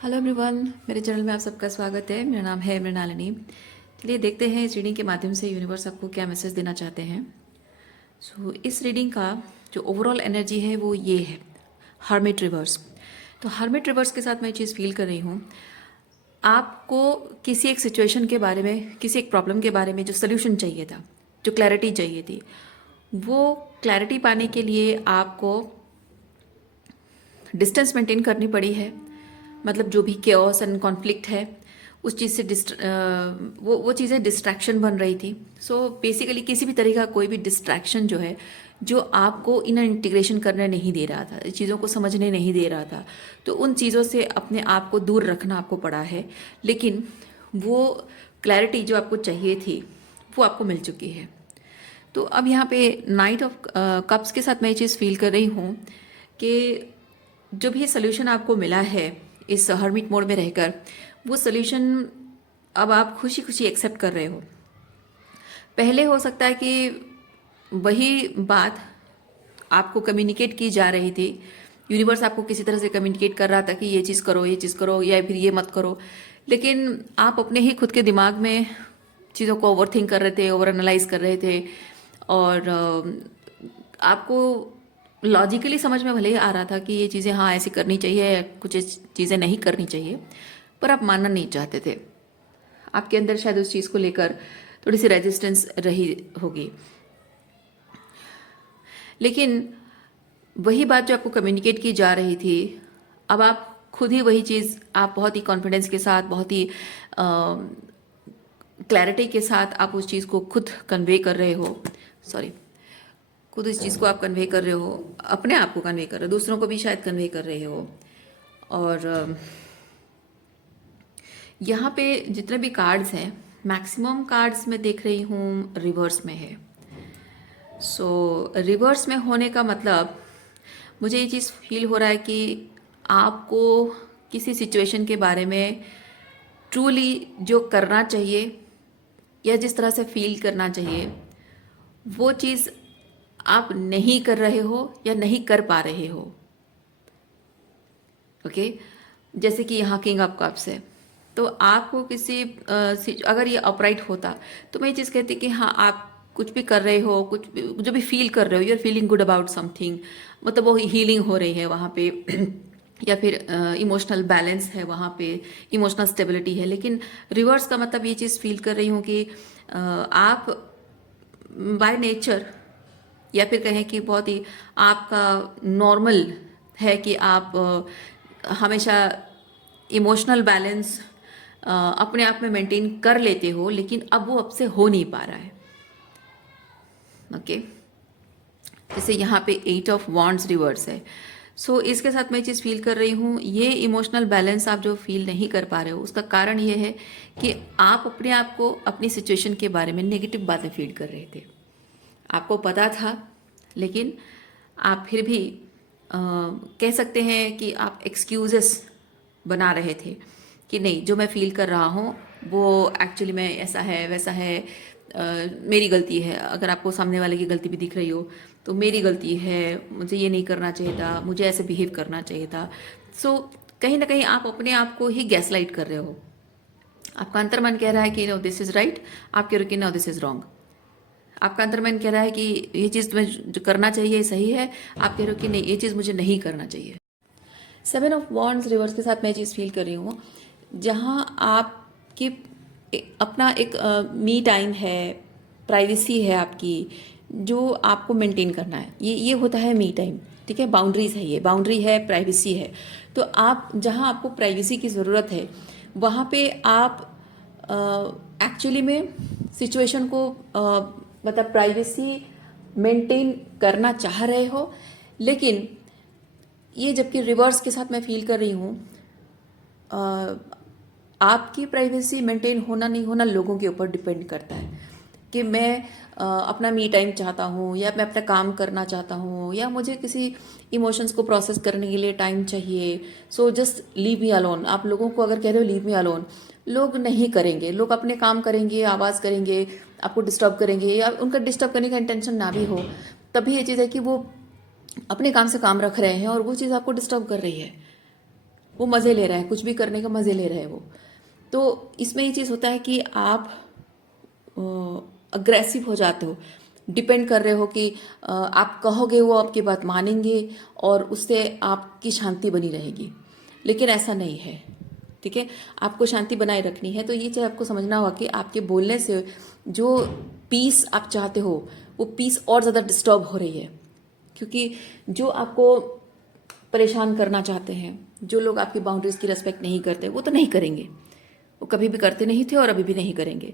Hello everyone, मेरे channel में आप सबका स्वागत है। मेरा नाम है मृणालिनी। चलिए देखते हैं इस रीडिंग के माध्यम से यूनिवर्स आपको क्या मैसेज देना चाहते हैं। इस रीडिंग का जो ओवरऑल एनर्जी है वो ये है, हर्मिट रिवर्स। तो हर्मिट रिवर्स के साथ मैं ये चीज़ फील कर रही हूँ, आपको किसी एक सिचुएशन के बारे में, किसी एक प्रॉब्लम के बारे में जो सोल्यूशन चाहिए था, जो क्लैरिटी चाहिए थी, वो क्लैरिटी पाने के लिए आपको डिस्टेंस मेंटेन करनी पड़ी है। मतलब जो भी केओस एंड कॉन्फ्लिक्ट है उस चीज़ से वो चीज़ें डिस्ट्रैक्शन बन रही थी। बेसिकली किसी भी तरह का कोई भी डिस्ट्रैक्शन जो है, जो आपको इनर इंटीग्रेशन करने नहीं दे रहा था, चीज़ों को समझने नहीं दे रहा था, तो उन चीज़ों से अपने आप को दूर रखना आपको पड़ा है। लेकिन वो क्लैरिटी जो आपको चाहिए थी वो आपको मिल चुकी है। तो अब यहाँ पे नाइट ऑफ कप्स के साथ मैं ये चीज़ फील कर रही हूँ कि जो भी सोल्यूशन आपको मिला है इस हर्मिट मोड में रहकर, वो सोल्यूशन अब आप खुशी खुशी एक्सेप्ट कर रहे हो। पहले हो सकता है कि वही बात आपको कम्युनिकेट की जा रही थी, यूनिवर्स आपको किसी तरह से कम्युनिकेट कर रहा था कि ये चीज़ करो, ये चीज़ करो, या फिर ये मत करो, लेकिन आप अपने ही खुद के दिमाग में चीज़ों को ओवर थिंक कर रहे थे, ओवर एनालाइज कर रहे थे। और आपको लॉजिकली समझ में भले ही आ रहा था कि ये चीज़ें हाँ ऐसी करनी चाहिए, कुछ चीज़ें नहीं करनी चाहिए, पर आप मानना नहीं चाहते थे। आपके अंदर शायद उस चीज़ को लेकर थोड़ी सी रेजिस्टेंस रही होगी। लेकिन वही बात जो आपको कम्युनिकेट की जा रही थी, अब आप खुद ही वही चीज़ आप बहुत ही कॉन्फिडेंस के साथ, बहुत ही क्लैरिटी के साथ आप उस चीज़ को खुद कन्वे कर रहे हो। खुद इस चीज़ को आप कन्वे कर रहे हो, अपने आप को कन्वे कर रहे हो, दूसरों को भी शायद कन्वे कर रहे हो। और यहाँ पे जितने भी कार्ड्स हैं, मैक्सिमम कार्ड्स मैं देख रही हूँ रिवर्स में है। रिवर्स में होने का मतलब मुझे ये चीज़ फील हो रहा है कि आपको किसी सिचुएशन के बारे में ट्रूली जो करना चाहिए या जिस तरह से फील करना चाहिए, वो चीज़ आप नहीं कर रहे हो या नहीं कर पा रहे हो। ओके, जैसे कि यहाँ किंग ऑफ कप्स है, तो आपको अगर ये अपराइट होता तो मैं ये चीज़ कहती कि हाँ आप कुछ भी कर रहे हो, कुछ भी जो भी फील कर रहे हो, you are feeling good about something, मतलब वो हीलिंग हो रही है वहाँ पे या फिर इमोशनल बैलेंस है वहाँ पे, इमोशनल स्टेबिलिटी है। लेकिन रिवर्स का मतलब ये चीज़ फील कर रही हूँ कि आप बाय नेचर, या फिर कहें कि बहुत ही आपका नॉर्मल है कि आप हमेशा इमोशनल बैलेंस अपने आप में मेंटेन कर लेते हो, लेकिन अब वो अब से हो नहीं पा रहा है। ओके, जैसे यहाँ पे 8 ऑफ वॉन्ड्स रिवर्स है। इसके साथ मैं ये चीज़ फील कर रही हूँ, ये इमोशनल बैलेंस आप जो फील नहीं कर पा रहे हो, उसका कारण ये है कि आप अपने आप को अपनी सिचुएशन के बारे में नेगेटिव बातें फील कर रहे थे। आपको पता था, लेकिन आप फिर भी कह सकते हैं कि आप एक्सक्यूजेस बना रहे थे कि नहीं, जो मैं फील कर रहा हूँ वो एक्चुअली में ऐसा है वैसा है, मेरी गलती है। अगर आपको सामने वाले की गलती भी दिख रही हो तो मेरी गलती है, मुझे ये नहीं करना चाहिए था, मुझे ऐसे बिहेव करना चाहिए था। कहीं ना कहीं आप अपने आप को ही गैसलाइट कर रहे हो। आपका अंतर्मन कह रहा है कि नो दिस इज़ राइट, आप कह रहे हो कि नो दिस इज़ रॉन्ग। आपका अंतर्मन कह रहा है कि ये चीज़ तुम्हें जो करना चाहिए सही है, आप कह रहे हो कि नहीं, ये चीज़ मुझे नहीं करना चाहिए। 7 ऑफ वॉन्ड्स रिवर्स के साथ मैं चीज़ फील कर रही हूँ, जहाँ आपकी अपना एक मी टाइम है, प्राइवेसी है आपकी, जो आपको मेंटेन करना है। ये होता है मी टाइम, ठीक है, बाउंड्रीज है, ये बाउंड्री है, प्राइवेसी है। तो आप जहाँ आपको प्राइवेसी की ज़रूरत है, वहाँ पे आप एक्चुअली में सिचुएशन को मतलब प्राइवेसी मेंटेन करना चाह रहे हो, लेकिन ये जबकि रिवर्स के साथ मैं फील कर रही हूँ, आपकी प्राइवेसी मेंटेन होना नहीं होना लोगों के ऊपर डिपेंड करता है कि मैं अपना मी टाइम चाहता हूँ, या मैं अपना काम करना चाहता हूँ, या मुझे किसी इमोशंस को प्रोसेस करने के लिए टाइम चाहिए। Just leave me alone. आप लोगों को अगर कह रहे हो लीव मी अलोन, लोग नहीं करेंगे, लोग अपने काम करेंगे, आवाज़ करेंगे, आपको डिस्टर्ब करेंगे, या उनका डिस्टर्ब करने का इंटेंशन ना भी हो, तभी ये चीज़ है कि वो अपने काम से काम रख रहे हैं और वो चीज़ आपको डिस्टर्ब कर रही है। वो मज़े ले रहा है, कुछ भी करने का मज़े ले रहे हैं वो। तो इसमें ये चीज़ होता है कि आप अग्रेसिव हो जाते हो, डिपेंड कर रहे हो कि आप कहोगे वो आपकी बात मानेंगे और उससे आपकी शांति बनी रहेगी, लेकिन ऐसा नहीं है। ठीक है, आपको शांति बनाए रखनी है तो ये चीज़ आपको समझना होगा कि आपके बोलने से जो पीस आप चाहते हो वो पीस और ज़्यादा डिस्टर्ब हो रही है, क्योंकि जो आपको परेशान करना चाहते हैं, जो लोग आपकी बाउंड्रीज की रेस्पेक्ट नहीं करते, वो तो नहीं करेंगे, वो कभी भी करते नहीं थे और अभी भी नहीं करेंगे।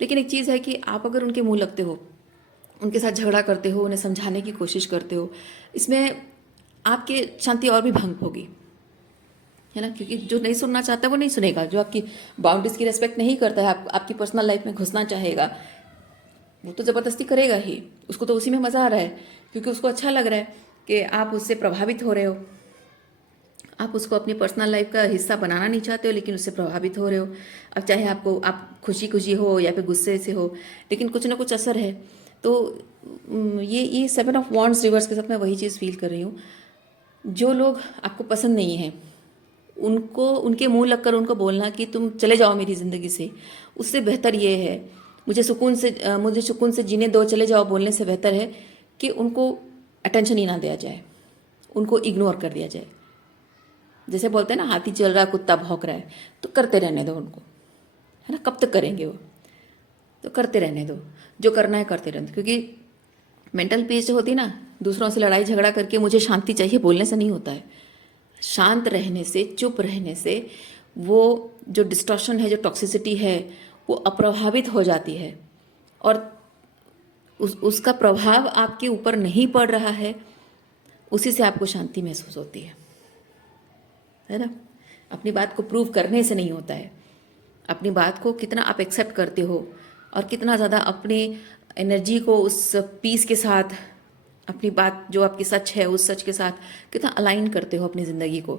लेकिन एक चीज़ है कि आप अगर उनके मुंह लगते हो, उनके साथ झगड़ा करते हो, उन्हें समझाने की कोशिश करते हो, इसमें आपकी शांति और भी भंग होगी, है ना। क्योंकि जो नहीं सुनना चाहता है वो नहीं सुनेगा, जो आपकी बाउंड्रीज की रेस्पेक्ट नहीं करता है, आपकी पर्सनल लाइफ में घुसना चाहेगा, वो तो ज़बरदस्ती करेगा ही। उसको तो उसी में मज़ा आ रहा है, क्योंकि उसको अच्छा लग रहा है कि आप उससे प्रभावित हो रहे हो। आप उसको अपनी पर्सनल लाइफ का हिस्सा बनाना नहीं चाहते हो, लेकिन उससे प्रभावित हो रहे हो। अब चाहे आपको आप खुशी खुशी हो या फिर गुस्से से हो, लेकिन कुछ ना कुछ असर है। तो ये 7 ऑफ वॉन्ड्स रिवर्स के साथ मैं वही चीज़ फील कर रही हूँ। जो लोग आपको पसंद नहीं है, उनको उनके मुंह लगकर उनको बोलना कि तुम चले जाओ मेरी ज़िंदगी से, उससे बेहतर ये है, मुझे सुकून से जीने दो, चले जाओ बोलने से बेहतर है कि उनको अटेंशन ही ना दिया जाए, उनको इग्नोर कर दिया जाए। जैसे बोलते हैं ना, हाथी चल रहा है कुत्ता भौंक रहा है, तो करते रहने दो उनको, है ना। कब तक करेंगे वो, तो करते रहने दो, जो करना है करते रहने दो। क्योंकि मेंटल पीस जो होती है ना, दूसरों से लड़ाई झगड़ा करके मुझे शांति चाहिए बोलने से नहीं होता है। शांत रहने से, चुप रहने से वो जो डिस्टॉर्शन है, जो टॉक्सिसिटी है, वो अप्रभावित हो जाती है और उसका प्रभाव आपके ऊपर नहीं पड़ रहा है, उसी से आपको शांति महसूस होती है ना। अपनी बात को प्रूव करने से नहीं होता है, अपनी बात को कितना आप एक्सेप्ट करते हो और कितना ज़्यादा अपनी एनर्जी को उस पीस के साथ, अपनी बात जो आपकी सच है उस सच के साथ कितना अलाइन करते हो अपनी ज़िंदगी को,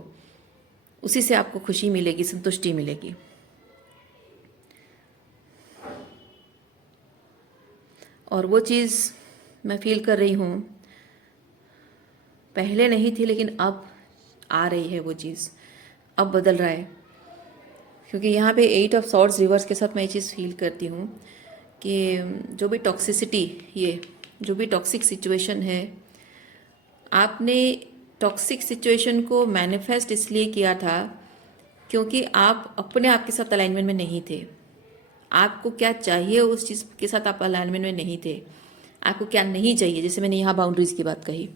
उसी से आपको खुशी मिलेगी, संतुष्टि मिलेगी। और वो चीज़ मैं फील कर रही हूँ, पहले नहीं थी लेकिन अब आ रही है वो चीज़, अब बदल रहा है। क्योंकि यहाँ पे 8 ऑफ सॉर्ड्स रिवर्स के साथ मैं ये चीज़ फील करती हूँ कि जो भी टॉक्सिसिटी, ये जो भी टॉक्सिक सिचुएशन है, आपने टॉक्सिक सिचुएशन को मैनिफेस्ट इसलिए किया था क्योंकि आप अपने आप के साथ अलाइनमेंट में नहीं थे। आपको क्या चाहिए उस चीज़ के साथ आप अलाइनमेंट में नहीं थे। आपको क्या नहीं चाहिए, जैसे मैंने यहाँ बाउंड्रीज़ की बात कही,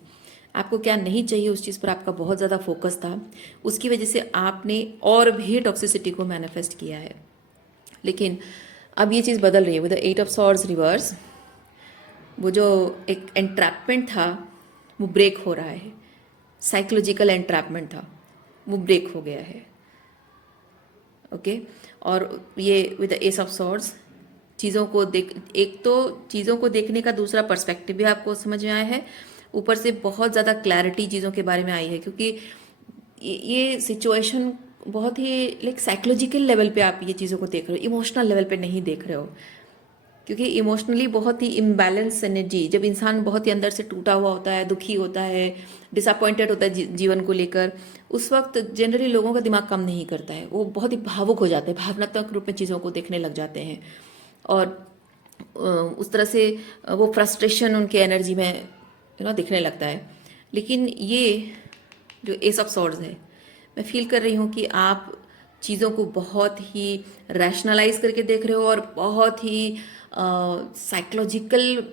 आपको क्या नहीं चाहिए उस चीज़ पर आपका बहुत ज़्यादा फोकस था, उसकी वजह से आपने और भी टॉक्सिसिटी को मैनिफेस्ट किया है। लेकिन अब ये चीज़ बदल रही है with the 8 of swords reverse. वो जो एक एंट्रैपमेंट था वो ब्रेक हो रहा है, साइकोलॉजिकल एंट्रैपमेंट था वो ब्रेक हो गया है। ओके और ये with the S of swords चीज़ों को एक तो चीज़ों को देखने का दूसरा पर्सपेक्टिव भी आपको समझ में आया है, ऊपर से बहुत ज़्यादा क्लैरिटी चीज़ों के बारे में आई है। क्योंकि ये सिचुएशन बहुत ही लाइक साइकोलॉजिकल लेवल पे आप ये चीज़ों को देख रहे हो, इमोशनल लेवल पे नहीं देख रहे हो। क्योंकि इमोशनली बहुत ही इम्बैलेंस एनर्जी, जब इंसान बहुत ही अंदर से टूटा हुआ होता है, दुखी होता है, डिसअपॉइंटेड होता है जीवन को लेकर, उस वक्त जनरली लोगों का दिमाग काम नहीं करता है, वो बहुत ही भावुक हो जाते हैं, भावनात्मक रूप में चीज़ों को देखने लग जाते हैं और उस तरह से वो फ्रस्ट्रेशन उनके एनर्जी में दिखने लगता है। लेकिन ये जो एस ऑफ सॉर्ड्स है, मैं फील कर रही हूँ कि आप चीज़ों को बहुत ही रैशनलाइज करके देख रहे हो और बहुत ही साइकोलॉजिकल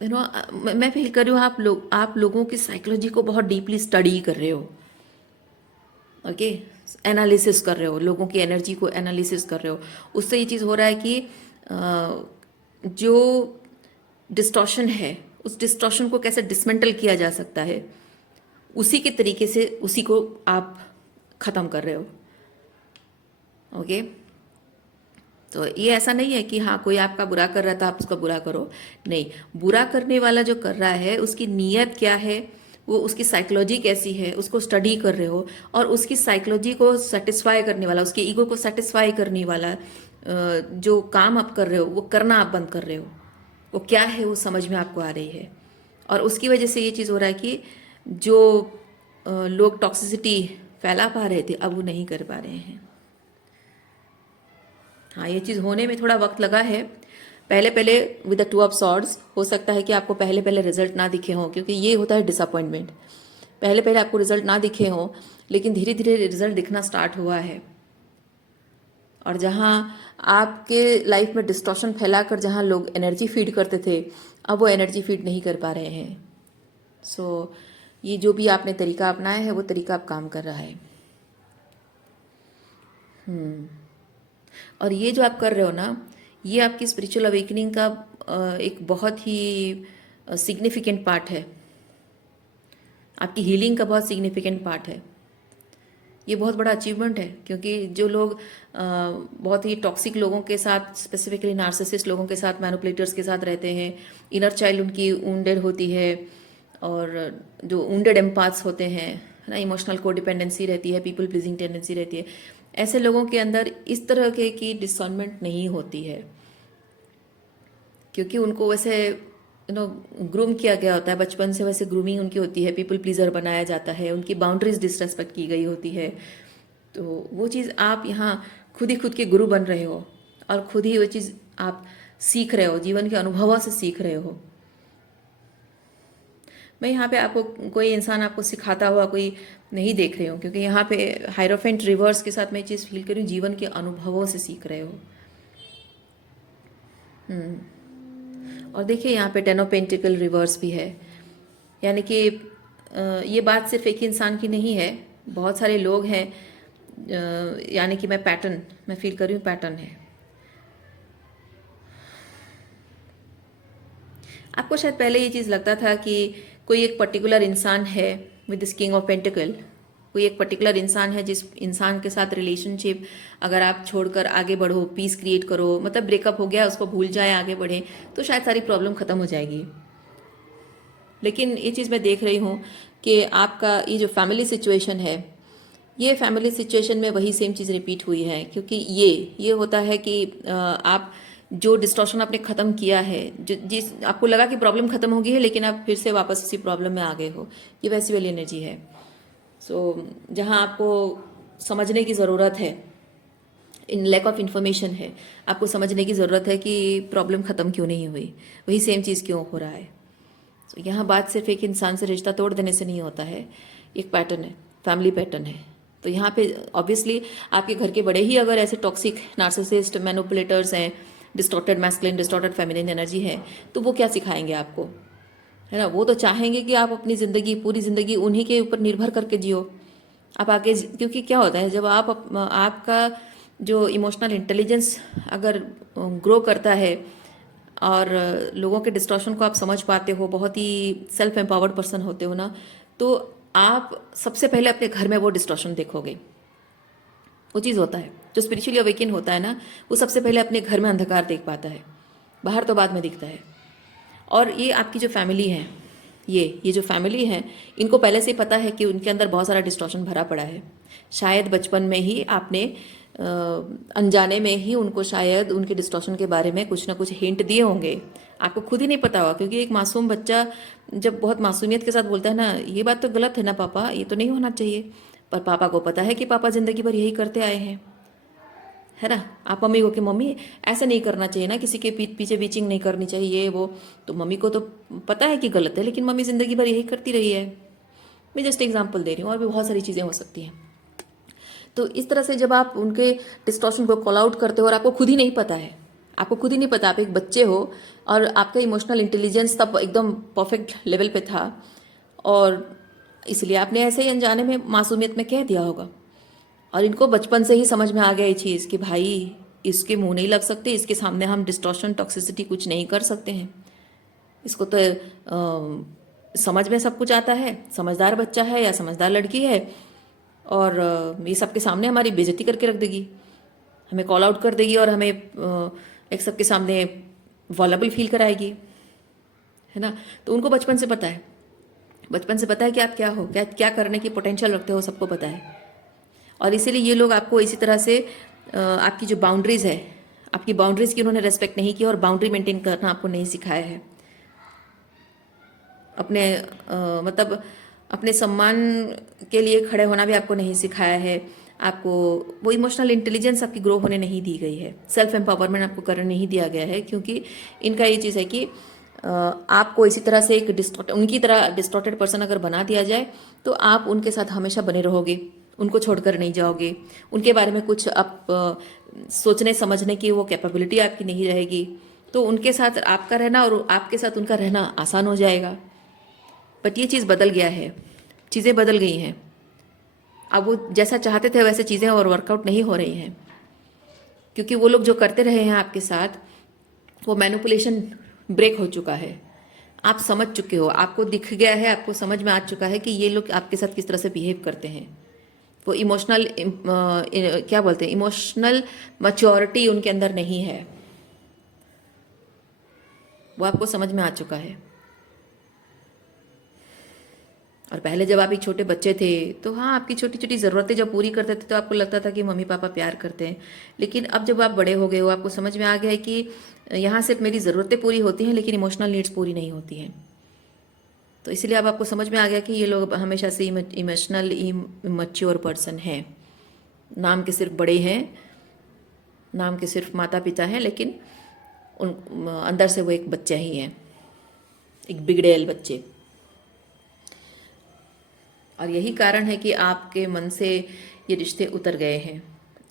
मैं फील कर रही हूँ आप लोगों की साइकोलॉजी को बहुत डीपली स्टडी कर रहे हो। ओके एनालिसिस कर रहे हो, लोगों की एनर्जी को एनालिसिस कर रहे हो। उससे ये चीज़ हो रहा है कि जो डिस्टॉर्शन है उस डिस्टॉर्शन को कैसे डिसमेंटल किया जा सकता है, उसी के तरीके से उसी को आप ख़त्म कर रहे हो। ओके तो ये ऐसा नहीं है कि हाँ कोई आपका बुरा कर रहा था आप उसका बुरा करो, नहीं, बुरा करने वाला जो कर रहा है उसकी नीयत क्या है, वो उसकी साइकोलॉजी कैसी है, उसको स्टडी कर रहे हो और उसकी साइकोलॉजी को सेटिस्फाई करने वाला, उसके ईगो को सेटिस्फाई करने वाला जो काम आप कर रहे हो वो करना आप बंद कर रहे हो। वो क्या है वो समझ में आपको आ रही है और उसकी वजह से ये चीज़ हो रहा है कि जो लोग टॉक्सिसिटी फैला पा रहे थे, अब वो नहीं कर पा रहे हैं। हाँ, ये चीज़ होने में थोड़ा वक्त लगा है। पहले पहले with the two of swords हो सकता है कि आपको पहले पहले रिजल्ट ना दिखे हों, क्योंकि ये होता है डिसअपॉइंटमेंट। पहले पहले आपको रिजल्ट ना दिखे हों, लेकिन धीरे धीरे रिजल्ट दिखना स्टार्ट हुआ है। और जहाँ आपके लाइफ में डिस्टॉर्शन फैलाकर जहाँ लोग एनर्जी फीड करते थे, अब वो एनर्जी फीड नहीं कर पा रहे हैं। सो ये जो भी आपने तरीका अपनाया है वो तरीका अब काम कर रहा है। और ये जो आप कर रहे हो ना, ये आपकी स्पिरिचुअल अवेकनिंग का एक बहुत ही सिग्निफिकेंट पार्ट है, आपकी हीलिंग का बहुत सिग्निफिकेंट पार्ट है। ये बहुत बड़ा अचीवमेंट है, क्योंकि जो लोग बहुत ही टॉक्सिक लोगों के साथ, स्पेसिफिकली नार्सिसिस्ट लोगों के साथ, मैनिपुलेटर्स के साथ रहते हैं, इनर चाइल्ड उनकी वुंडेड होती है, और जो वुंडेड एम्पाथ्स होते हैं ना, इमोशनल कोडिपेंडेंसी रहती है, पीपल प्लीजिंग टेंडेंसी रहती है, ऐसे लोगों के अंदर इस तरह के की डिसर्नमेंट नहीं होती है, क्योंकि उनको वैसे ग्रूम किया गया होता है बचपन से, वैसे ग्रूमिंग उनकी होती है, पीपल प्लीजर बनाया जाता है, उनकी बाउंड्रीज डिसरेस्पेक्ट की गई होती है। तो वो चीज़ आप यहाँ खुद ही खुद के गुरु बन रहे हो, और खुद ही वो चीज़ आप सीख रहे हो, जीवन के अनुभवों से सीख रहे हो। मैं यहाँ पे आपको कोई इंसान आपको सिखाता हुआ कोई नहीं देख रही हूँ, क्योंकि यहाँ पे हायरोफेंट रिवर्स के साथ मैं ये चीज़ फील कर रही हूँ, जीवन के अनुभवों से सीख रहे हो। और देखिए यहाँ पे टेन ऑफ पेंटिकल रिवर्स भी है, यानी कि ये बात सिर्फ एक ही इंसान की नहीं है, बहुत सारे लोग हैं, यानी कि मैं फील कर रही हूँ पैटर्न है। आपको शायद पहले ये चीज़ लगता था कि कोई एक पर्टिकुलर इंसान है with this king of pentacle, कोई एक पर्टिकुलर इंसान है जिस इंसान के साथ रिलेशनशिप अगर आप छोड़कर आगे बढ़ो, पीस क्रिएट करो, मतलब ब्रेकअप हो गया उसको भूल जाए, आगे बढ़े, तो शायद सारी प्रॉब्लम खत्म हो जाएगी। लेकिन ये चीज़ मैं देख रही हूँ कि आपका ये जो फैमिली सिचुएशन है, ये फैमिली सिचुएशन में वही सेम चीज़ रिपीट हुई है, क्योंकि ये होता है कि आप जो डिस्टॉर्शन आपने ख़त्म किया है, जिस आपको लगा कि प्रॉब्लम ख़त्म हो गई है, लेकिन आप फिर से वापस उसी प्रॉब्लम में आ गए हो, ये वैसी वाली एनर्जी है। सो जहाँ आपको समझने की ज़रूरत है, इन लैक ऑफ इन्फॉर्मेशन है, आपको समझने की ज़रूरत है कि प्रॉब्लम ख़त्म क्यों नहीं हुई, वही सेम चीज़ क्यों हो रहा है। तो यहाँ बात सिर्फ एक इंसान से रिश्ता तोड़ देने से नहीं होता है, एक पैटर्न है, फैमिली पैटर्न है। तो यहाँ पे ऑब्वियसली आपके घर के बड़े ही अगर ऐसे टॉक्सिक नार्सिसिस्ट मैनिपुलेटर्स हैं, distorted masculine distorted feminine energy है, तो वो क्या सिखाएंगे आपको, है ना। वो तो चाहेंगे कि आप अपनी ज़िंदगी, पूरी ज़िंदगी उन्हीं के ऊपर निर्भर करके जियो, आप आगे, क्योंकि क्या होता है जब आपका जो इमोशनल इंटेलिजेंस अगर ग्रो करता है और लोगों के डिस्टॉर्शन को आप समझ पाते हो, बहुत ही सेल्फ एम्पावर्ड पर्सन होते हो ना, तो आप सबसे पहले अपने घर में वो डिस्टॉर्शन देखोगे। वो चीज़ होता है, जो स्पिरिचुअली अवेकन होता है ना, वो सबसे पहले अपने घर में अंधकार देख पाता है, बाहर तो बाद में दिखता है। और ये आपकी जो फैमिली है, ये जो फैमिली है, इनको पहले से ही पता है कि उनके अंदर बहुत सारा डिस्टॉर्शन भरा पड़ा है। शायद बचपन में ही आपने अनजाने में ही उनको शायद उनके डिस्टॉर्शन के बारे में कुछ ना कुछ हिंट दिए होंगे, आपको खुद ही नहीं पता होगा। क्योंकि एक मासूम बच्चा जब बहुत मासूमियत के साथ बोलता है ना, ये बात तो गलत है ना पापा, ये तो नहीं होना चाहिए, पर पापा को पता है कि पापा ज़िंदगी भर यही करते आए हैं, है ना। आप मम्मी को कि मम्मी ऐसा नहीं करना चाहिए ना, किसी के पीछे बीचिंग नहीं करनी चाहिए, ये वो, तो मम्मी को तो पता है कि गलत है, लेकिन मम्मी ज़िंदगी भर यही करती रही है। मैं जस्ट एग्जांपल दे रही हूँ, और भी बहुत सारी चीज़ें हो सकती हैं। तो इस तरह से जब आप उनके डिस्टॉर्शन को कॉल आउट करते हो और आपको खुद ही नहीं पता है, आपको खुद ही नहीं पता, आप एक बच्चे हो और आपका इमोशनल इंटेलिजेंस तब एकदम परफेक्ट लेवल पे था, और इसलिए आपने ऐसे ही अनजाने में मासूमियत में कह दिया होगा। और इनको बचपन से ही समझ में आ गया ये चीज़ कि भाई इसके मुंह नहीं लग सकते, इसके सामने हम डिस्टॉर्शन टॉक्सिसिटी कुछ नहीं कर सकते हैं, इसको तो समझ में सब कुछ आता है, समझदार बच्चा है या समझदार लड़की है, और ये सबके सामने हमारी बेइज्जती करके रख देगी, हमें कॉल आउट कर देगी, और हमें एक सबके सामने वॉलेबल फील कराएगी, है ना। तो उनको बचपन से पता है, बचपन से पता है कि आप क्या हो, क्या क्या करने की पोटेंशियल रखते हो, सबको पता है। और इसीलिए ये लोग आपको इसी तरह से आपकी जो बाउंड्रीज़ है, आपकी बाउंड्रीज़ की उन्होंने रेस्पेक्ट नहीं की, और बाउंड्री मेंटेन करना आपको नहीं सिखाया है। अपने मतलब अपने सम्मान के लिए खड़े होना भी आपको नहीं सिखाया है। आपको वो इमोशनल इंटेलिजेंस आपकी ग्रो होने नहीं दी गई है। सेल्फ एम्पावरमेंट आपको करने नहीं दिया गया है, क्योंकि इनका ये चीज़ है कि आपको इसी तरह से एक उनकी तरह डिस्टॉर्टेड पर्सन अगर बना दिया जाए तो आप उनके साथ हमेशा बने रहोगे, उनको छोड़कर नहीं जाओगे। उनके बारे में कुछ आप सोचने समझने की वो कैपेबिलिटी आपकी नहीं रहेगी, तो उनके साथ आपका रहना और आपके साथ उनका रहना आसान हो जाएगा। बट ये चीज़ बदल गया है, चीज़ें बदल गई हैं। अब वो जैसा चाहते थे वैसे चीज़ें और वर्कआउट नहीं हो रही हैं, क्योंकि वो लोग जो करते रहे हैं आपके साथ, वो मैनिपुलेशन ब्रेक हो चुका है। आप समझ चुके हो, आपको दिख गया है, आपको समझ में आ चुका है कि ये लोग आपके साथ किस तरह से बिहेव करते हैं। वो इमोशनल क्या बोलते हैं, इमोशनल मैच्योरिटी उनके अंदर नहीं है, वो आपको समझ में आ चुका है। और पहले जब आप एक छोटे बच्चे थे तो हाँ, आपकी छोटी छोटी ज़रूरतें जब पूरी करते थे तो आपको लगता था कि मम्मी पापा प्यार करते हैं। लेकिन अब जब आप बड़े हो गए हो, आपको समझ में आ गया है कि यहाँ सिर्फ मेरी ज़रूरतें पूरी होती हैं लेकिन इमोशनल नीड्स पूरी नहीं होती हैं। तो इसलिए अब आपको समझ में आ गया कि ये लोग हमेशा से इमोशनल इमैच्योर पर्सन हैं। नाम के सिर्फ बड़े हैं, नाम के सिर्फ माता पिता हैं, लेकिन उन अंदर से वो एक बच्चा ही है, एक बिगड़ेल बच्चे। और यही कारण है कि आपके मन से ये रिश्ते उतर गए हैं।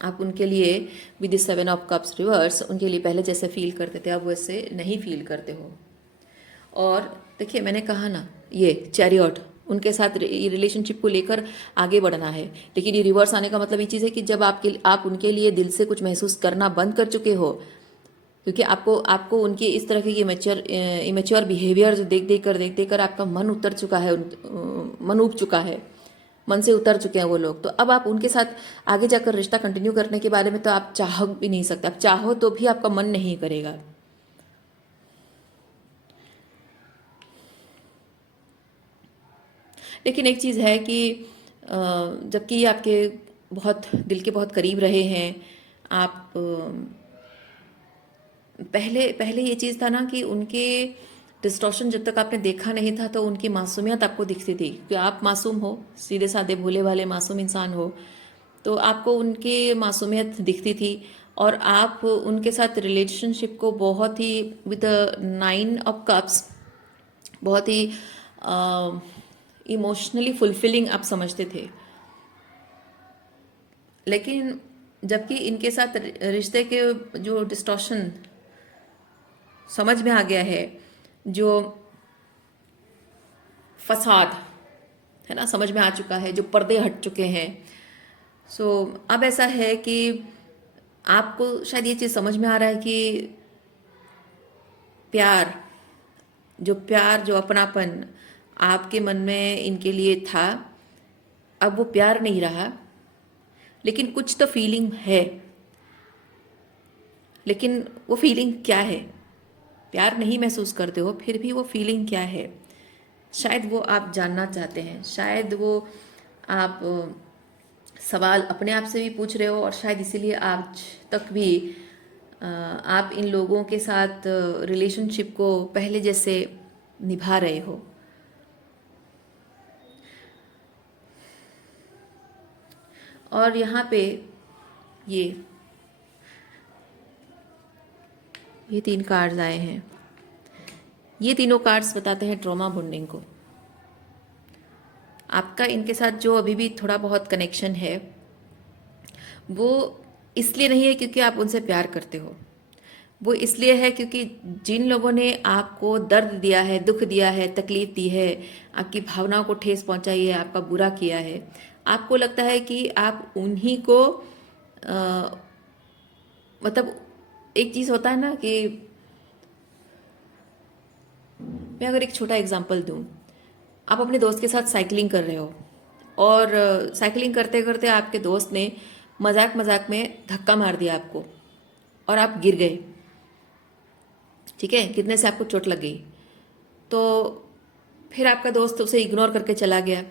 आप उनके लिए with the 7 of cups reverse उनके लिए पहले जैसे फील करते थे, अब वैसे नहीं फील करते हो। और देखिए, मैंने कहा ना, ये चैरियट उनके साथ रिलेशनशिप को लेकर आगे बढ़ना है। लेकिन ये रिवर्स आने का मतलब ये चीज़ है कि जब आप उनके लिए दिल से कुछ महसूस करना बंद कर चुके हो, क्योंकि आपको उनकी इस तरह की इमेच्योर बिहेवियर जो देख देख कर आपका मन उतर चुका है, मन उब चुका है, मन से उतर चुके हैं वो लोग। तो अब आप उनके साथ आगे जाकर रिश्ता कंटिन्यू करने के बारे में तो आप चाह भी नहीं सकते। आप चाहो तो भी आपका मन नहीं करेगा। लेकिन एक चीज़ है कि जबकि आपके बहुत दिल के बहुत करीब रहे हैं आप, पहले पहले ये चीज़ था ना कि उनके डिस्टॉर्शन जब तक आपने देखा नहीं था तो उनकी मासूमियत आपको दिखती थी, क्योंकि आप मासूम हो, सीधे साधे भोले भाले मासूम इंसान हो, तो आपको उनकी मासूमियत दिखती थी। और आप उनके साथ रिलेशनशिप को बहुत ही विद 9 ऑफ कप्स बहुत ही इमोशनली फुलफिलिंग आप समझते थे। लेकिन जबकि इनके साथ रिश्ते के जो डिस्टॉर्शन समझ में आ गया है, जो फसाद है ना समझ में आ चुका है, जो पर्दे हट चुके हैं। सो अब ऐसा है कि आपको शायद ये चीज़ समझ में आ रहा है कि प्यार जो अपनापन आपके मन में इनके लिए था, अब वो प्यार नहीं रहा। लेकिन कुछ तो फीलिंग है, लेकिन वो फीलिंग क्या है? प्यार नहीं महसूस करते हो, फिर भी वो फीलिंग क्या है? शायद वो आप जानना चाहते हैं, शायद वो आप सवाल अपने आप से भी पूछ रहे हो, और शायद इसीलिए आज तक भी आप इन लोगों के साथ रिलेशनशिप को पहले जैसे निभा रहे हो। और यहाँ पे ये 3 कार्ड्स आए हैं। ये तीनों कार्ड्स बताते हैं ट्रॉमा बॉन्डिंग को। आपका इनके साथ जो अभी भी थोड़ा बहुत कनेक्शन है, वो इसलिए नहीं है क्योंकि आप उनसे प्यार करते हो, वो इसलिए है क्योंकि जिन लोगों ने आपको दर्द दिया है, दुख दिया है, तकलीफ दी है, आपकी भावनाओं को ठेस पहुंचाई है, आपका बुरा किया है, आपको लगता है कि आप उन्हीं को मतलब एक चीज़ होता है ना कि मैं अगर एक छोटा एग्जांपल दूं, आप अपने दोस्त के साथ साइकिलिंग कर रहे हो और साइकिलिंग करते करते आपके दोस्त ने मजाक मजाक में धक्का मार दिया आपको और आप गिर गए। ठीक है, गिरने से आपको चोट लग गई, तो फिर आपका दोस्त उसे इग्नोर करके चला गया।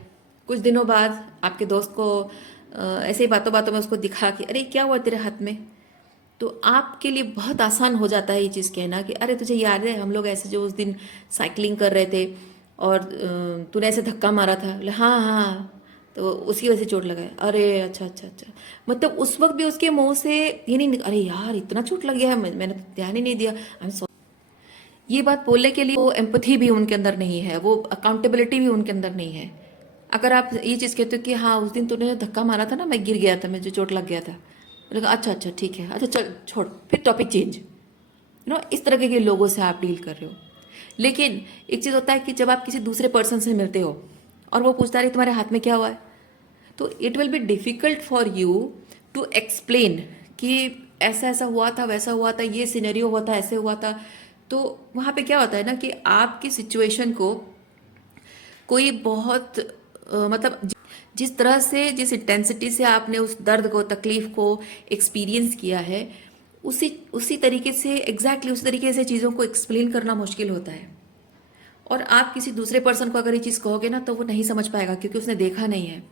कुछ दिनों बाद आपके दोस्त को ऐसे ही बातों बातों में उसको दिखा कि अरे क्या हुआ तेरे हाथ में, तो आपके लिए बहुत आसान हो जाता है ये चीज़ कहना कि अरे तुझे याद है हम लोग ऐसे जो उस दिन साइकिलिंग कर रहे थे और तूने ऐसे धक्का मारा था, बोले हाँ हाँ हाँ, तो उसकी वजह से चोट लगा है। अरे अच्छा अच्छा अच्छा, मतलब उस वक्त भी उसके मुंह से ये नहीं अरे यार इतना चोट लग गया है, मैंने तो ध्यान ही नहीं दिया, आई एम सॉरी। ये बात बोलने के लिए वो एम्पथी भी उनके अंदर नहीं है, वो अकाउंटेबिलिटी भी उनके अंदर नहीं है। अगर आप ये चीज़ कहते हो कि हाँ उस दिन तूने धक्का मारा था ना, मैं गिर गया था, मुझे चोट लग गया था, मैंने कहा अच्छा अच्छा ठीक है, अच्छा चल छोड़, फिर टॉपिक चेंज। इस तरह के लोगों से आप डील कर रहे हो। लेकिन एक चीज़ होता है कि जब आप किसी दूसरे पर्सन से मिलते हो और वो पूछता है तुम्हारे हाथ में क्या हुआ है, तो it will be difficult for you to explain कि ऐसा ऐसा हुआ था, वैसा हुआ था, ये सिनेरियो हुआ था, ऐसे हुआ था। तो वहाँ पे क्या होता है ना कि आपकी सिचुएशन को कोई बहुत मतलब जिस तरह से, जिस इंटेंसिटी से आपने उस दर्द को, तकलीफ को एक्सपीरियंस किया है, उसी उसी तरीके से, एग्जैक्टली उसी तरीके से चीज़ों को एक्सप्लेन करना मुश्किल होता है। और आप किसी दूसरे पर्सन को अगर ये चीज़ कहोगे ना, तो वो नहीं समझ पाएगा क्योंकि उसने देखा नहीं है।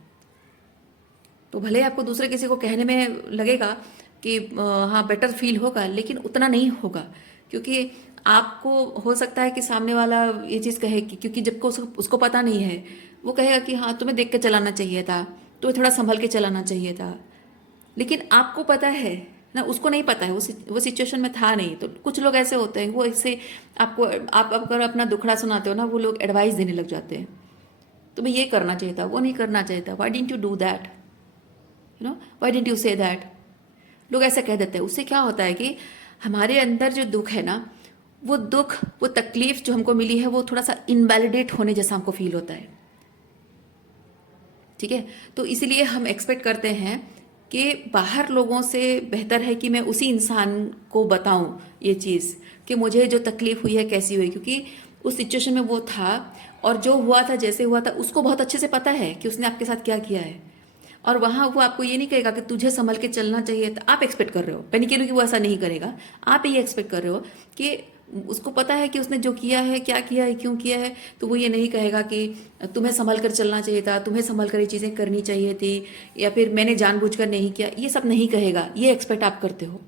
तो भले ही आपको दूसरे किसी को कहने में लगेगा कि हाँ बेटर फील होगा, लेकिन उतना नहीं होगा, क्योंकि आपको हो सकता है कि सामने वाला ये चीज़ कहे कि क्योंकि जब को उसको पता नहीं है, वो कहेगा कि हाँ तुम्हें देख के चलाना चाहिए था, तुम्हें थोड़ा संभल के चलाना चाहिए था। लेकिन आपको पता है ना, उसको नहीं पता है, वो सिचुएशन में था नहीं। तो कुछ लोग ऐसे होते हैं, वो ऐसे आपको, आप अगर अपना दुखड़ा सुनाते हो ना, वो लोग एडवाइस देने लग जाते हैं, तुम्हें ये करना चाहिए था, वो नहीं करना चाहिए था, why didn't you do that, why didn't you say that. लोग ऐसा कह देते हैं। उससे क्या होता है कि हमारे अंदर जो दुख है ना, वो दुख, वो तकलीफ जो हमको मिली है, वो थोड़ा सा इनवैलिडेट होने जैसा हमको फील होता है। ठीक है, तो इसीलिए हम एक्सपेक्ट करते हैं कि बाहर लोगों से बेहतर है कि मैं उसी इंसान को बताऊं ये चीज़ कि मुझे जो तकलीफ हुई है कैसी हुई, क्योंकि उस सिचुएशन में वो था और जो हुआ था, जैसे हुआ था, उसको बहुत अच्छे से पता है कि उसने आपके साथ क्या किया है। और वहाँ वो आपको ये नहीं कहेगा कि तुझे संभल के चलना चाहिए, तो आप एक्सपेक्ट कर रहे हो, मैं नहीं कह रही हूँ कि वो ऐसा नहीं करेगा, आप ये एक्सपेक्ट कर रहे हो कि उसको पता है कि उसने जो किया है, क्या किया है, क्यों किया है, तो वो ये नहीं कहेगा कि तुम्हें संभल कर चलना चाहिए था, तुम्हें संभल कर ये चीज़ें करनी चाहिए थी, या फिर मैंने जानबूझकर नहीं किया, ये सब नहीं कहेगा। ये एक्सपेक्ट आप करते हो।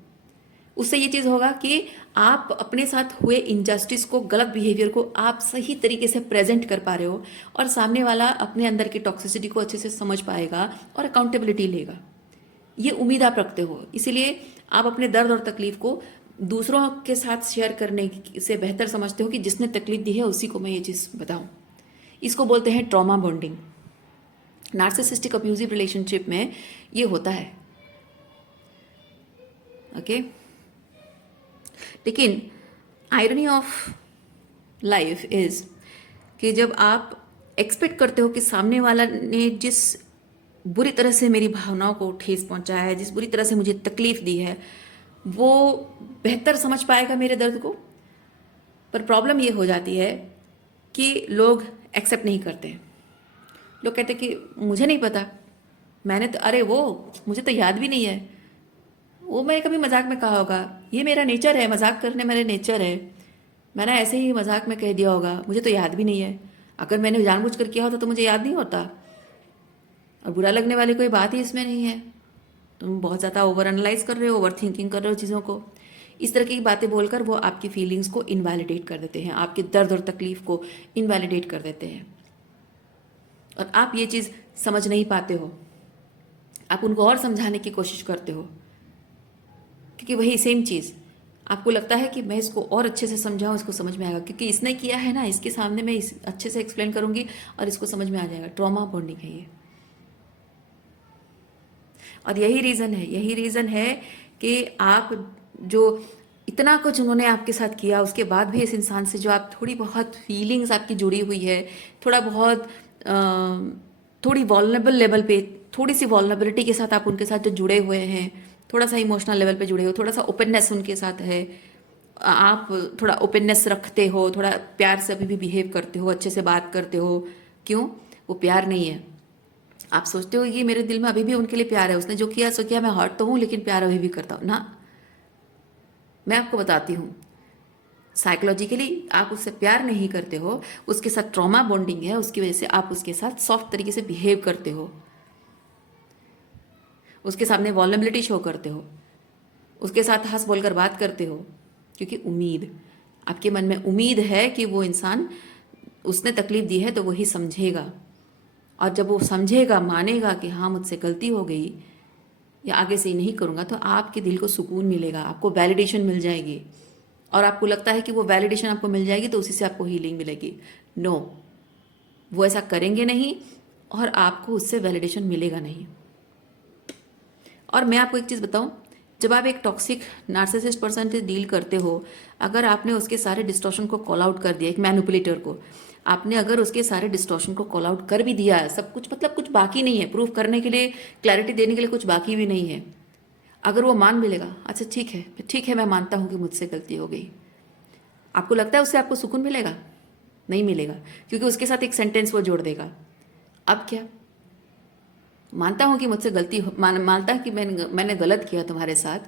उससे ये चीज़ होगा कि आप अपने साथ हुए इनजस्टिस को, गलत बिहेवियर को आप सही तरीके से प्रेजेंट कर पा रहे हो, और सामने वाला अपने अंदर की टॉक्सिसिटी को अच्छे से समझ पाएगा और अकाउंटेबिलिटी लेगा। ये उम्मीद आप रखते हो, इसीलिए आप अपने दर्द और तकलीफ को दूसरों के साथ शेयर करने से बेहतर समझते हो कि जिसने तकलीफ दी है उसी को मैं ये चीज़ बताऊं। इसको बोलते हैं trauma bonding. Narcissistic abusive relationship में ये होता है। ओके, लेकिन आयरनी ऑफ लाइफ इज कि जब आप एक्सपेक्ट करते हो कि सामने वाला ने जिस बुरी तरह से मेरी भावनाओं को ठेस पहुंचाया है, जिस बुरी तरह से मुझे तकलीफ दी है, वो बेहतर समझ पाएगा मेरे दर्द को। पर प्रॉब्लम ये हो जाती है कि लोग एक्सेप्ट नहीं करते। लोग कहते कि मुझे नहीं पता, मैंने तो, अरे वो मुझे तो याद भी नहीं है, वो मैंने कभी मजाक में कहा होगा, ये मेरा नेचर है, मजाक करने मेरा नेचर है, मैंने ऐसे ही मजाक में कह दिया होगा, मुझे तो याद भी नहीं है। अगर मैंने जानबूझ कर किया होता तो मुझे याद नहीं होता। और बुरा लगने वाली कोई बात ही इसमें नहीं है। तुम बहुत ज़्यादा ओवर एनालाइज कर रहे हो, ओवर थिंकिंग कर रहे हो चीज़ों को। इस तरह की बातें बोलकर वो आपकी फीलिंग्स को इनवैलिडेट कर देते हैं, आपके दर्द और तकलीफ को इनवैलिडेट कर देते हैं, और आप ये चीज़ समझ नहीं पाते हो। आप उनको और समझाने की कोशिश करते हो, क्योंकि वही सेम चीज़ आपको लगता है कि मैं इसको और अच्छे से समझाऊं, इसको समझ में आएगा, क्योंकि इसने किया है ना, इसके सामने मैं इस अच्छे से एक्सप्लेन करूंगी और इसको समझ में आ जाएगा। ट्रॉमा बॉन्डिंग है ये। और यही रीज़न है कि आप जो इतना कुछ उन्होंने आपके साथ किया, उसके बाद भी इस इंसान से जो आप थोड़ी बहुत फीलिंग्स आपकी जुड़ी हुई है, थोड़ा बहुत थोड़ी वॉल्नरेबल लेवल पे, थोड़ी सी वॉल्नरेबिलिटी के साथ आप उनके साथ जो जुड़े हुए हैं, थोड़ा सा इमोशनल लेवल पे जुड़े हो, थोड़ा सा ओपननेस उनके साथ है, आप थोड़ा ओपननेस रखते हो, थोड़ा प्यार से अभी भी बिहेव करते हो, अच्छे से बात करते हो। क्यों? वो प्यार नहीं है। आप सोचते हो कि मेरे दिल में अभी भी उनके लिए प्यार है, उसने जो किया सो किया, मैं हर्ट तो हूँ लेकिन प्यार अभी भी करता हूँ ना। मैं आपको बताती हूँ, साइकोलॉजिकली आप उससे प्यार नहीं करते हो, उसके साथ ट्रॉमा बॉन्डिंग है, उसकी वजह से आप उसके साथ सॉफ्ट तरीके से बिहेव करते हो, उसके सामने वॉल्नरेबिलिटी शो करते हो, उसके साथ हंस बोलकर बात करते हो, क्योंकि उम्मीद, आपके मन में उम्मीद है कि वो इंसान उसने तकलीफ दी है तो वही समझेगा, और जब वो समझेगा, मानेगा कि हाँ मुझसे गलती हो गई या आगे से नहीं करूँगा, तो आपके दिल को सुकून मिलेगा, आपको वैलिडेशन मिल जाएगी, और आपको लगता है कि वो वैलिडेशन आपको मिल जाएगी तो उसी से आपको हीलिंग मिलेगी। नो, वो ऐसा करेंगे नहीं और आपको उससे वैलिडेशन मिलेगा नहीं। और मैं आपको एक चीज़ बताऊं, जब आप एक टॉक्सिक नार्सिसिस्ट पर्सन से डील करते हो, अगर आपने उसके सारे डिस्टॉर्शन को कॉल आउट कर दिया, एक मैनिपुलेटर को आपने अगर उसके सारे डिस्टॉर्शन को कॉल आउट कर भी दिया है, सब कुछ मतलब कुछ बाकी नहीं है, प्रूफ करने के लिए, क्लैरिटी देने के लिए कुछ बाकी भी नहीं है, अगर वो मान भी लेगा, अच्छा ठीक है मैं मानता हूँ कि मुझसे गलती हो गई, आपको लगता है उससे आपको सुकून मिलेगा? नहीं मिलेगा, क्योंकि उसके साथ एक सेंटेंस वो जोड़ देगा, अब क्या, मानता हूँ कि मुझसे गलती मानता है कि मैंने गलत किया तुम्हारे साथ,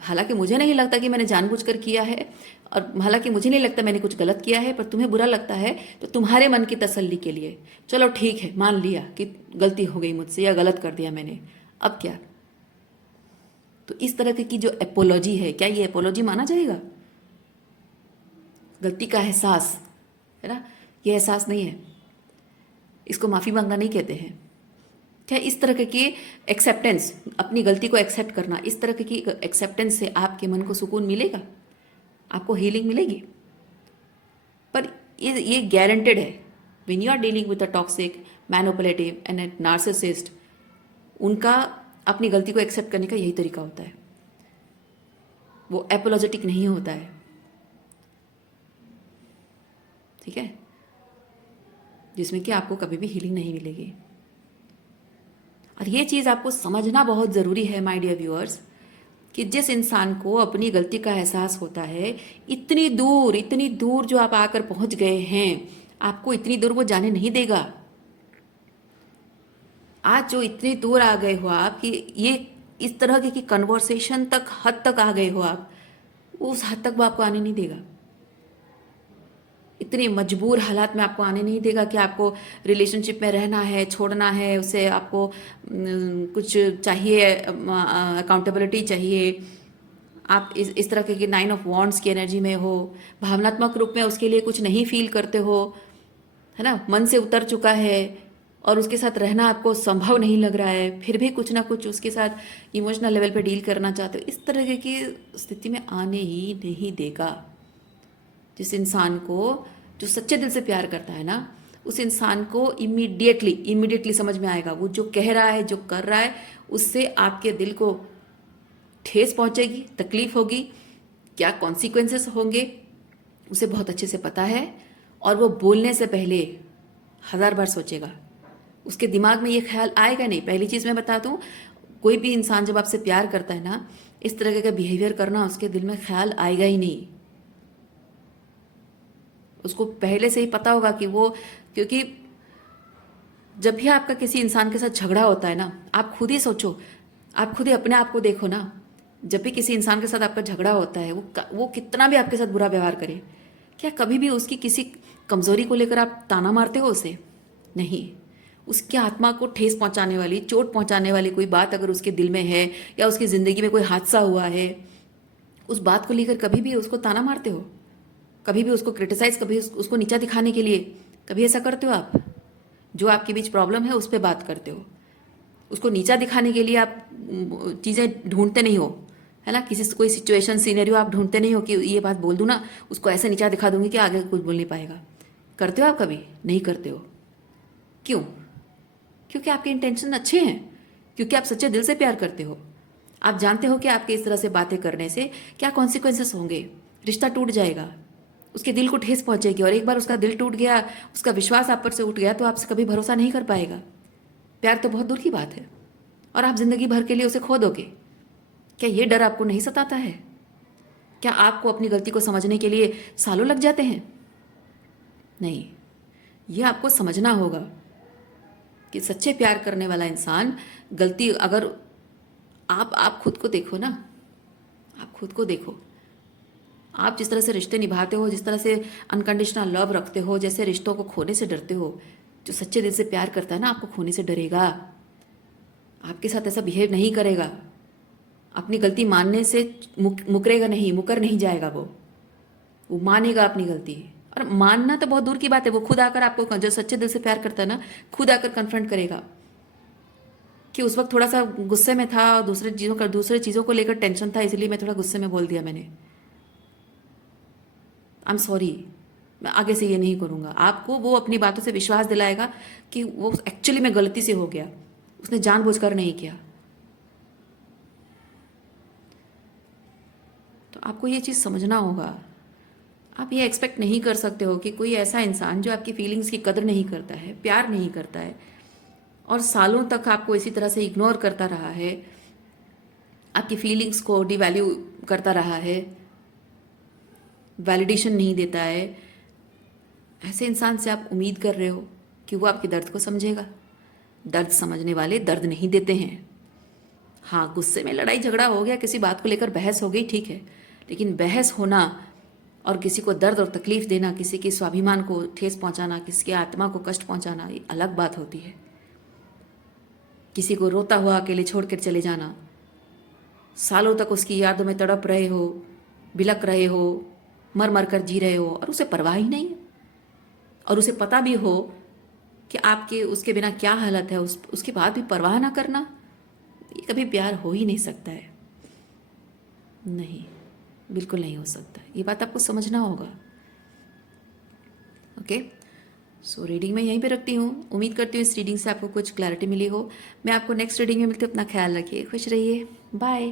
हालांकि मुझे नहीं लगता कि मैंने जानबूझकर किया है, और हालांकि मुझे नहीं लगता मैंने कुछ गलत किया है, पर तुम्हें बुरा लगता है तो तुम्हारे मन की तसल्ली के लिए चलो ठीक है, मान लिया कि गलती हो गई मुझसे या गलत कर दिया मैंने, अब क्या। तो इस तरह की जो एपोलॉजी है, क्या ये एपोलॉजी माना जाएगा? गलती का एहसास है ना, ये एहसास नहीं है, इसको माफ़ी मांगना नहीं कहते हैं। क्या इस तरह की एक्सेप्टेंस, अपनी गलती को एक्सेप्ट करना, इस तरह की एक्सेप्टेंस से आपके मन को सुकून मिलेगा, आपको हीलिंग मिलेगी? पर ये गारंटेड है, when you are dealing with a toxic manipulative and a narcissist, उनका अपनी गलती को एक्सेप्ट करने का यही तरीका होता है, वो एपोलॉजेटिक नहीं होता है, ठीक है, जिसमें कि आपको कभी भी हीलिंग नहीं मिलेगी। और ये चीज़ आपको समझना बहुत ज़रूरी है माय डियर व्यूअर्स, कि जिस इंसान को अपनी गलती का एहसास होता है, इतनी दूर जो आप आकर पहुंच गए हैं, आपको इतनी दूर वो जाने नहीं देगा। आज जो इतनी दूर आ गए हो आप, कि ये इस तरह की कन्वर्सेशन तक, हद तक आ गए हो आप, उस हद तक वो आपको आने नहीं देगा, इतने मजबूर हालात में आपको आने नहीं देगा कि आपको रिलेशनशिप में रहना है, छोड़ना है उसे, आपको कुछ चाहिए, अकाउंटेबिलिटी चाहिए, आप इस तरह के 9 ऑफ वॉन्ड्स की एनर्जी में हो, भावनात्मक रूप में उसके लिए कुछ नहीं फील करते हो, है ना, मन से उतर चुका है और उसके साथ रहना आपको संभव नहीं लग रहा है, फिर भी कुछ ना कुछ उसके साथ इमोशनल लेवल पे डील करना चाहते हो, इस तरह की स्थिति में आने ही नहीं देगा। जिस इंसान को, जो सच्चे दिल से प्यार करता है ना, उस इंसान को इमीडिएटली समझ में आएगा वो जो कह रहा है, जो कर रहा है, उससे आपके दिल को ठेस पहुंचेगी, तकलीफ होगी, क्या कॉन्सिक्वेंसेस होंगे उसे बहुत अच्छे से पता है, और वो बोलने से पहले 1000 बार सोचेगा। उसके दिमाग में ये ख्याल आएगा नहीं। पहली चीज़ मैं बता दूं, कोई भी इंसान जब आपसे प्यार करता है ना, इस तरह का बिहेवियर करना उसके दिल में ख्याल आएगा ही नहीं। उसको पहले से ही पता होगा कि वो, क्योंकि जब भी आपका किसी इंसान के साथ झगड़ा होता है ना, आप खुद ही सोचो, आप खुद ही अपने आप को देखो ना, जब भी किसी इंसान के साथ आपका झगड़ा होता है, वो कितना भी आपके साथ बुरा व्यवहार करे, क्या कभी भी उसकी किसी कमजोरी को लेकर आप ताना मारते हो उसे? नहीं। उसकी आत्मा को ठेस पहुंचाने वाली, चोट पहुंचाने वाली कोई बात अगर उसके दिल में है, या उसकी ज़िंदगी में कोई हादसा हुआ है, उस बात को लेकर कभी भी उसको ताना मारते हो? कभी भी उसको क्रिटिसाइज, कभी उसको नीचा दिखाने के लिए कभी ऐसा करते हो आप? जो आपके बीच प्रॉब्लम है उस पर बात करते हो, उसको नीचा दिखाने के लिए आप चीज़ें ढूंढते नहीं हो, है ना, किसी से कोई सिचुएशन सीनेरियो आप ढूंढते नहीं हो कि ये बात बोल दूँ ना, उसको ऐसे नीचा दिखा दूंगी कि आगे कुछ बोल नहीं पाएगा। करते हो आप? कभी नहीं करते हो। क्यों? क्योंकि आपके इंटेंशन अच्छे हैं, क्योंकि आप सच्चे दिल से प्यार करते हो। आप जानते हो कि आपके इस तरह से बातें करने से क्या कॉन्सिक्वेंसेस होंगे, रिश्ता टूट जाएगा, उसके दिल को ठेस पहुंचेगी, और एक बार उसका दिल टूट गया, उसका विश्वास आप पर से उठ गया, तो आपसे कभी भरोसा नहीं कर पाएगा। प्यार तो बहुत दूर की बात है, और आप जिंदगी भर के लिए उसे खो दोगे। क्या ये डर आपको नहीं सताता है? क्या आपको अपनी गलती को समझने के लिए सालों लग जाते हैं? नहीं, ये आपको समझना होगा कि सच्चे प्यार करने वाला इंसान, गलती अगर आप खुद को देखो ना, आप खुद को देखो, आप जिस तरह से रिश्ते निभाते हो, जिस तरह से अनकंडीशनल लव रखते हो, जैसे रिश्तों को खोने से डरते हो, जो सच्चे दिल से प्यार करता है ना, आपको खोने से डरेगा, आपके साथ ऐसा बिहेव नहीं करेगा, अपनी गलती मानने से मुकरेगा नहीं, मुकर नहीं जाएगा, वो मानेगा अपनी गलती, और मानना तो बहुत दूर की बात है, वो खुद आकर आपको, जो सच्चे दिल से प्यार करता है ना, खुद आकर कन्फ्रंट करेगा कि उस वक्त थोड़ा सा गुस्से में था, दूसरे चीज़ों को लेकर टेंशन था, इसलिए मैं थोड़ा गुस्से में बोल दिया मैंने, आई एम सॉरी, मैं आगे से ये नहीं करूँगा। आपको वो अपनी बातों से विश्वास दिलाएगा कि वो एक्चुअली में गलती से हो गया, उसने जानबूझकर नहीं किया। तो आपको ये चीज़ समझना होगा। आप ये एक्सपेक्ट नहीं कर सकते हो कि कोई ऐसा इंसान जो आपकी फीलिंग्स की कदर नहीं करता है, प्यार नहीं करता है, और सालों तक आपको इसी तरह से इग्नोर करता रहा है, आपकी फीलिंग्स को डिवैल्यू करता रहा है, वैलिडेशन नहीं देता है, ऐसे इंसान से आप उम्मीद कर रहे हो कि वो आपके दर्द को समझेगा? दर्द समझने वाले दर्द नहीं देते हैं। हाँ, गुस्से में लड़ाई झगड़ा हो गया, किसी बात को लेकर बहस हो गई, ठीक है, लेकिन बहस होना और किसी को दर्द और तकलीफ देना, किसी के स्वाभिमान को ठेस पहुंचाना, किसी की आत्मा को कष्ट पहुंचाना, ये अलग बात होती है। किसी को रोता हुआ अकेले छोड़ कर चले जाना, सालों तक उसकी यादों में तड़प रहे हो, बिलक रहे हो, मर मर कर जी रहे हो, और उसे परवाह ही नहीं है, और उसे पता भी हो कि आपके उसके बिना क्या हालत है, उसके बाद भी परवाह ना करना, ये कभी प्यार हो ही नहीं सकता है। नहीं, बिल्कुल नहीं हो सकता। ये बात आपको समझना होगा। ओके, सो रीडिंग मैं यहीं पे रखती हूँ। उम्मीद करती हूँ इस रीडिंग से आपको कुछ क्लैरिटी मिली हो। मैं आपको नेक्स्ट रीडिंग में मिलती हूँ। अपना ख्याल रखिए, खुश रहिए, बाय।